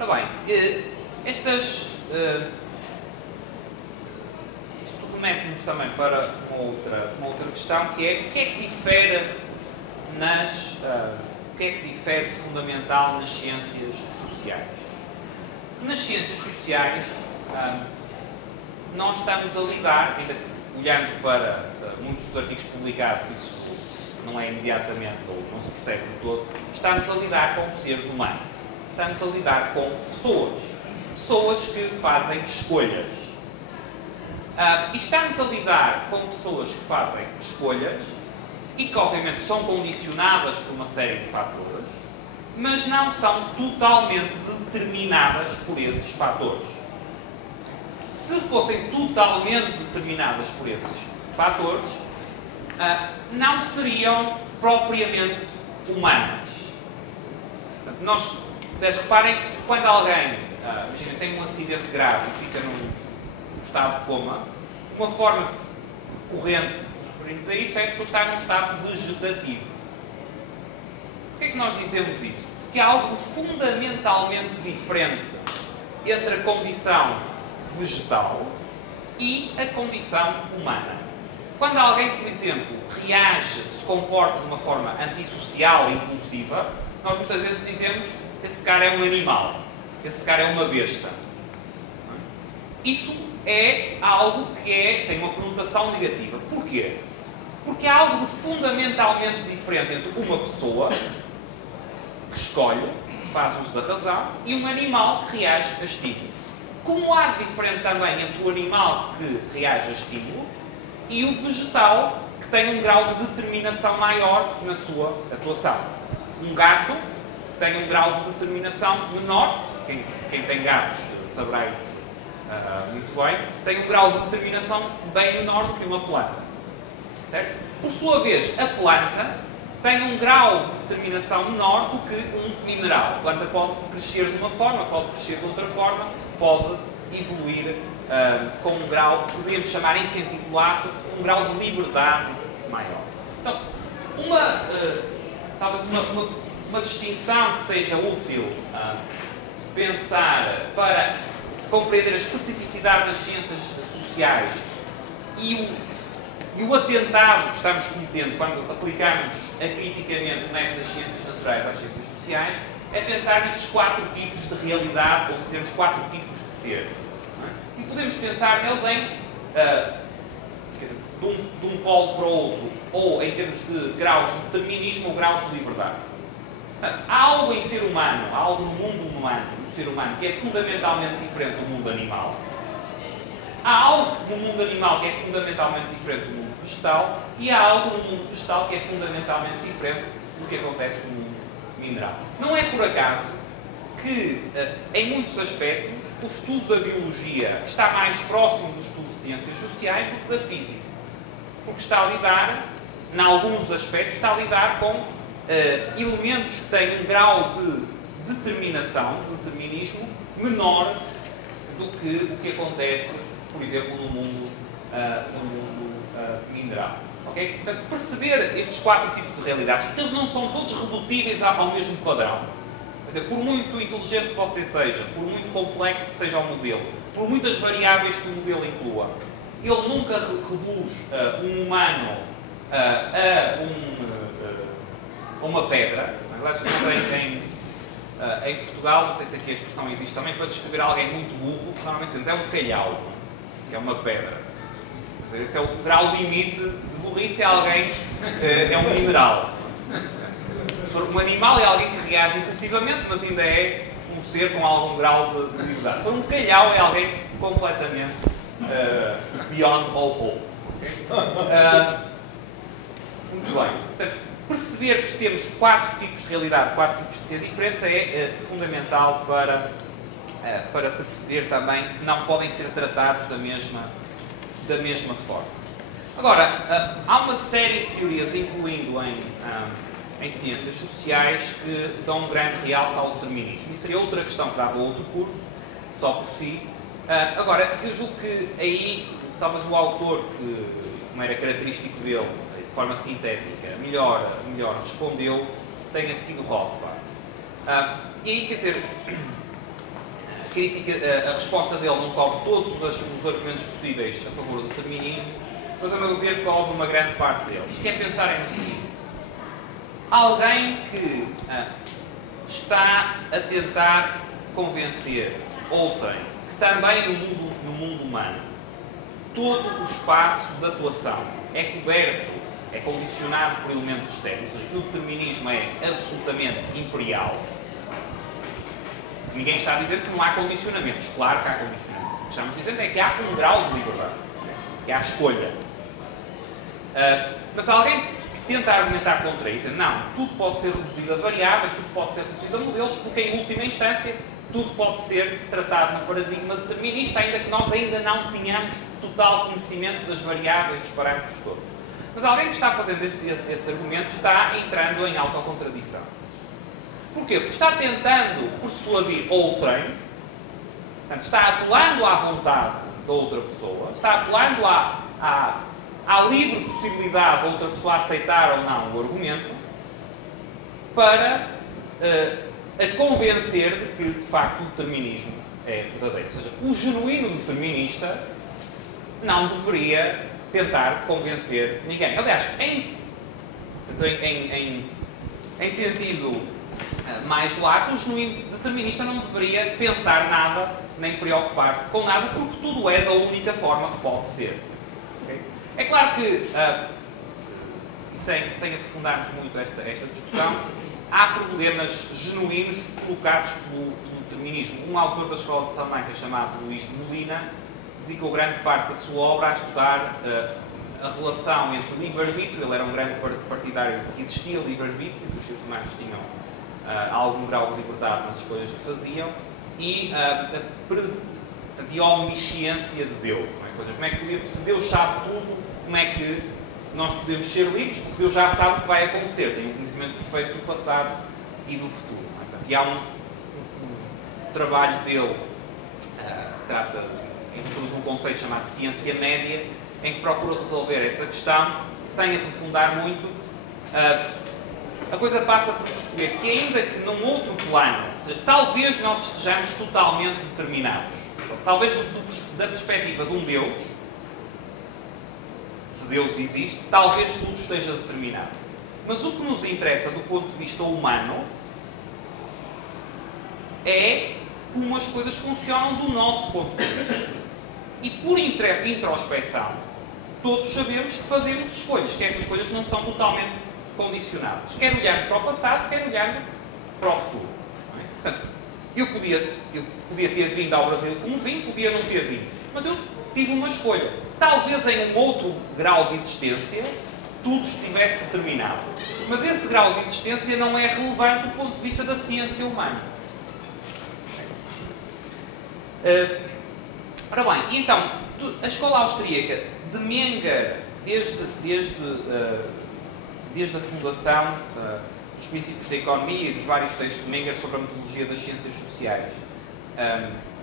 Ora bem, isto remete-nos também para uma outra questão, que é o que é que difere o que é que difere de fundamental nas ciências sociais? Nas ciências sociais, nós estamos a lidar, ainda olhando para muitos dos artigos publicados, isso não é imediatamente, ou não se percebe de todo, estamos a lidar com seres humanos. Estamos a lidar com pessoas que fazem escolhas. E estamos a lidar com pessoas que fazem escolhas e que, obviamente, são condicionadas por uma série de fatores, mas não são totalmente determinadas por esses fatores. Se fossem totalmente determinadas por esses fatores, não seriam propriamente humanas. Portanto, reparem que quando alguém, imagina, tem um acidente grave e fica num estado de coma, uma forma corrente de nos referirmos a isso é que a pessoa está num estado vegetativo. Porquê é que nós dizemos isso? Porque há algo fundamentalmente diferente entre a condição vegetal e a condição humana. Quando alguém, por exemplo, reage, se comporta de uma forma antissocial e impulsiva, nós muitas vezes dizemos que esse cara é um animal, que esse cara é uma besta. Isso é algo que tem uma conotação negativa. Porquê? Porque há algo de fundamentalmente diferente entre uma pessoa que escolhe, faz uso da razão, e um animal que reage a estímulos. Como há de diferente também entre o animal que reage a estímulos e o vegetal que tem um grau de determinação maior na sua atuação. Um gato tem um grau de determinação menor, quem tem gatos saberá isso muito bem, tem um grau de determinação bem menor do que uma planta. Certo? Por sua vez, a planta tem um grau de determinação menor do que um mineral. A planta pode crescer de uma forma, pode crescer de outra forma, pode evoluir com um grau, podemos chamar em sentido lato, um grau de liberdade maior. Então, talvez uma distinção que seja útil pensar para compreender a especificidade das ciências sociais e o atentado que estamos cometendo quando aplicamos acriticamente o método das ciências naturais às ciências sociais, é pensar nestes 4 tipos de realidade, ou se temos 4 tipos de ser. E podemos pensar neles de um polo para o outro, ou em termos de graus de determinismo ou graus de liberdade. Há algo em ser humano, há algo no mundo humano, no ser humano, que é fundamentalmente diferente do mundo animal. Há algo no mundo animal que é fundamentalmente diferente do mundo vegetal, e há algo no mundo vegetal que é fundamentalmente diferente do que acontece no mundo mineral. Não é por acaso que, em muitos aspectos, o estudo da biologia está mais próximo do estudo de ciências sociais do que da física. Porque está a lidar, em alguns aspectos, está a lidar com elementos que têm um grau de determinação, de determinismo, menor do que o que acontece, por exemplo, no mundo mineral. Okay? Portanto, perceber estes 4 tipos de realidades, que eles não são todos redutíveis ao mesmo padrão. Quer dizer, por muito inteligente que você seja, por muito complexo que seja o modelo, por muitas variáveis que o modelo inclua, ele nunca reduz um humano a uma pedra. Aliás, em Portugal, não sei se aqui a expressão existe também, para descrever alguém muito burro, normalmente dizemos é um calhau, que é uma pedra. Quer dizer, esse é o grau limite de burrice, é alguém, é um mineral. Se for um animal, é alguém que reage impulsivamente, mas ainda é um ser com algum grau de liberdade. Se for um calhau, é alguém completamente beyond all hope. Muito bem. Portanto, perceber que temos 4 tipos de realidade, 4 tipos de ser diferentes, é fundamental para perceber também que não podem ser tratados da mesma forma. Agora, há uma série de teorias, incluindo em ciências sociais, que dão um grande realce ao determinismo. Isso seria outra questão que dava outro curso, só por si. Agora, eu julgo que aí, talvez o autor, como era característico dele, de forma sintética, melhor respondeu, tenha sido Rothbard. E aí, quer dizer, a resposta dele não cobre todos os argumentos possíveis a favor do determinismo, mas, a meu ver, cobre uma grande parte deles. Que é pensarem no seguinte: alguém que está a tentar convencer outrem que também no mundo humano todo o espaço de atuação é coberto, é condicionado por elementos externos, ou seja, que o determinismo é absolutamente imperial. Ninguém está a dizer que não há condicionamentos. Claro que há condicionamentos. O que estamos dizendo é que há um grau de liberdade, que há escolha. Mas alguém que tenta argumentar contra isso, não, tudo pode ser reduzido a variáveis, tudo pode ser reduzido a modelos, porque em última instância tudo pode ser tratado no paradigma determinista, ainda que nós ainda não tenhamos total conhecimento das variáveis, dos parâmetros todos. Mas alguém que está fazendo esse argumento está entrando em autocontradição. Porquê? Porque está tentando persuadir outrem, portanto, está apelando à vontade da outra pessoa, está apelando à livre possibilidade da outra pessoa aceitar ou não o argumento, para a convencer de que, de facto, o determinismo é verdadeiro. Ou seja, o genuíno determinista não deveria tentar convencer ninguém. Aliás, em sentido mais lato, o genuíno determinista não deveria pensar nada, nem preocupar-se com nada, porque tudo é da única forma que pode ser. Okay? É claro que, sem aprofundarmos muito esta discussão, há problemas genuínos colocados pelo determinismo. Um autor da Escola de Salamanca, chamado Luís de Molina, dedicou grande parte da sua obra a estudar a relação entre livre-arbítrio. Ele era um grande partidário de que existia livre-arbítrio, que os seres humanos tinham algum grau de liberdade nas escolhas que faziam, e a omnisciência de Deus. Não é? Como é que, se Deus sabe tudo, como é que nós podemos ser livres? Porque Deus já sabe o que vai acontecer, tem um conhecimento perfeito do passado e do futuro. Não é? Portanto, e há um trabalho dele que introduz um conceito chamado ciência média, em que procura resolver essa questão, sem aprofundar muito. A coisa passa por perceber que, ainda que num outro plano, ou seja, talvez nós estejamos totalmente determinados. Talvez da perspectiva de um Deus, se Deus existe, talvez tudo esteja determinado. Mas o que nos interessa do ponto de vista humano é como as coisas funcionam do nosso ponto de vista. E por introspecção, todos sabemos que fazemos escolhas, que essas escolhas não são totalmente condicionadas. Quer olhando para o passado, quer olhando para o futuro. Não é? Portanto, eu podia ter vindo ao Brasil como vim, podia não ter vindo. Mas eu tive uma escolha. Talvez em um outro grau de existência, tudo estivesse determinado. Mas esse grau de existência não é relevante do ponto de vista da ciência humana. Ora bem, então, a escola austríaca de Menger, desde a fundação dos princípios da economia e dos vários textos de Menger sobre a metodologia das ciências sociais,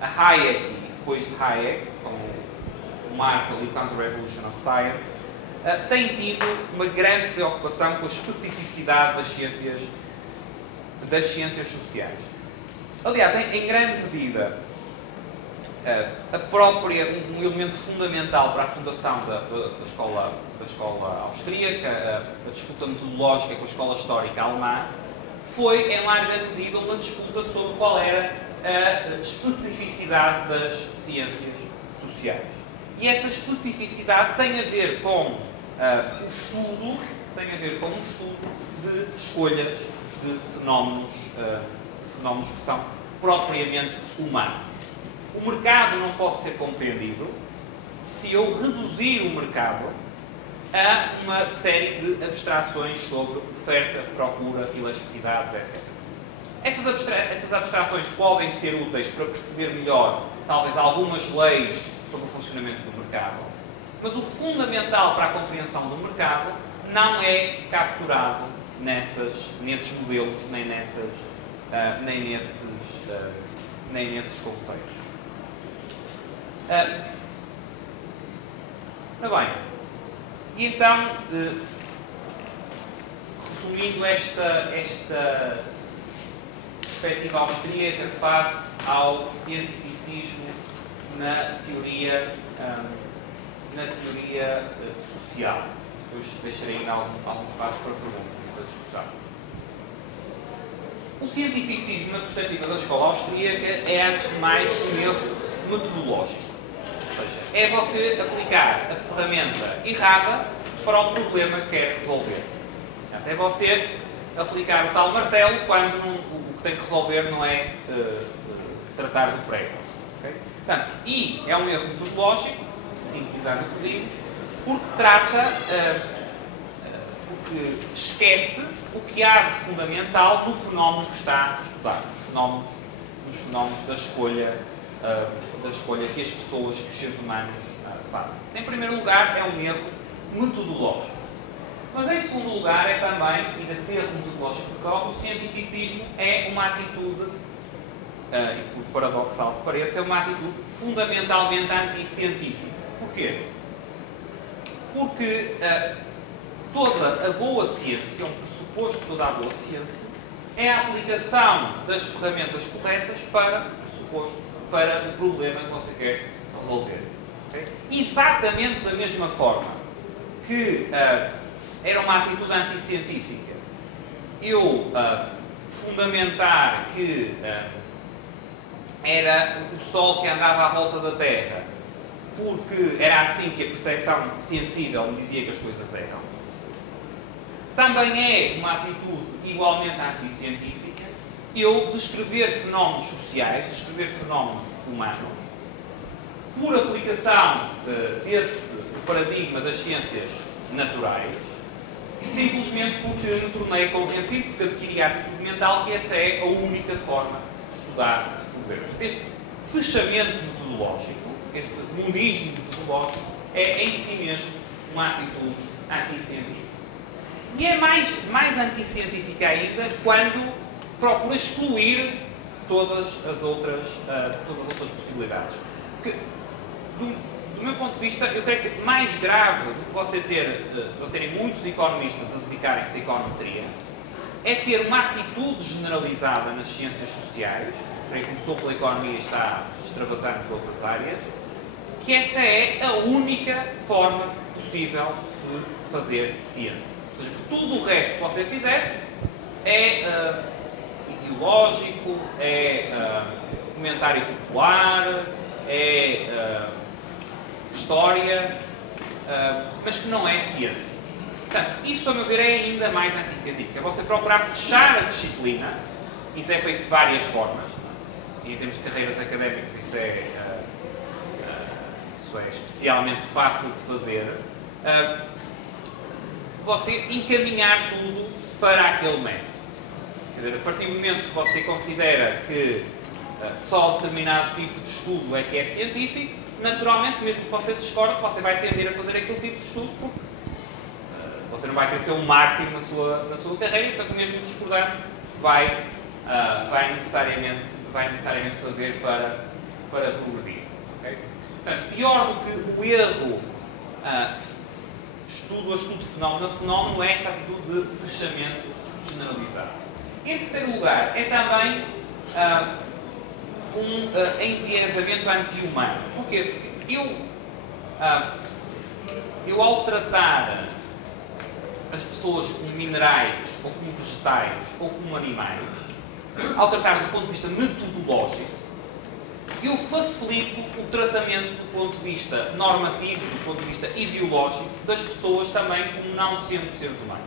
a Hayek, e depois de Hayek, com o Mark ali, Counter-Revolution of Science, tem tido uma grande preocupação com a especificidade das ciências sociais. Aliás, em grande medida, um elemento fundamental para a fundação da escola austríaca, a disputa metodológica com a escola histórica alemã, foi, em larga medida, uma disputa sobre qual era a especificidade das ciências sociais. E essa especificidade tem a ver com o estudo de escolhas de fenómenos que são propriamente humanos. O mercado não pode ser compreendido se eu reduzir o mercado a uma série de abstrações sobre oferta, procura, elasticidades, etc. Essas abstrações podem ser úteis para perceber melhor, talvez, algumas leis sobre o funcionamento do mercado, mas o fundamental para a compreensão do mercado não é capturado nesses modelos, nem nesses conceitos. Ora bem, e então, resumindo esta perspectiva austríaca face ao cientificismo na teoria social. Depois deixarei ainda algum espaço para perguntas e para discussão. O cientificismo, na perspectiva da escola austríaca, é, antes de mais, um erro metodológico. Ou seja, é você aplicar a ferramenta errada para o problema que quer resolver. É você aplicar o tal martelo quando o que tem que resolver não é tratar do prego. Okay? Portanto, e é um erro metodológico, sintetizando o que pedimos, porque porque esquece o que há de fundamental no fenómeno que está a estudar, nos fenómenos da escolha que as pessoas, que os seres humanos fazem. Em primeiro lugar, é um erro metodológico. Mas em segundo lugar, é também, e desse erro metodológico que ocorre, o cientificismo é uma atitude, e por paradoxal que pareça, é uma atitude fundamentalmente anticientífica. Porquê? Porque toda a boa ciência, um pressuposto de toda a boa ciência, é a aplicação das ferramentas corretas para o problema que você quer resolver. Okay? Exatamente da mesma forma que era uma atitude anticientífica eu fundamentar que era o Sol que andava à volta da Terra, porque era assim que a percepção sensível me dizia que as coisas eram. Também é uma atitude igualmente anticientífica eu descrever fenómenos sociais, descrever fenómenos humanos, por aplicação desse paradigma das ciências naturais, simplesmente porque me tornei convencido, porque adquiri a atitude mental que essa é a única forma de estudar os problemas. Este fechamento metodológico, este monismo metodológico, é em si mesmo uma atitude anticientífica. E é mais anticientífica ainda quando procura excluir todas as outras possibilidades. Porque, do meu ponto de vista, eu creio que mais grave do que você terem muitos economistas a dedicarem-se à econometria é ter uma atitude generalizada nas ciências sociais, creio que começou pela economia e está a extravasar por outras áreas, que essa é a única forma possível de fazer ciência. Ou seja, que tudo o resto que você fizer é ideológico, é comentário popular, é história, mas que não é ciência. Portanto, isso, a meu ver, é ainda mais anticientífico. É você procurar fechar a disciplina. Isso é feito de várias formas. E em termos de carreiras académicas isso é especialmente fácil de fazer. Você encaminhar tudo para aquele método. Quer dizer, a partir do momento que você considera que só determinado tipo de estudo é que é científico, naturalmente, mesmo que você discorde, você vai tender a fazer aquele tipo de estudo, porque você não vai querer ser um mártir na sua carreira, e, portanto, mesmo discordar, vai necessariamente fazer para progredir. Okay? Portanto, pior do que o erro estudo a estudo, fenómeno a fenómeno, é esta atitude de fechamento generalizado. Em terceiro lugar, é também um enviesamento anti-humano. Porquê? Porque eu ao tratar as pessoas como minerais, ou como vegetais, ou como animais, ao tratar do ponto de vista metodológico, eu facilito o tratamento do ponto de vista normativo, do ponto de vista ideológico, das pessoas também como não sendo seres humanos.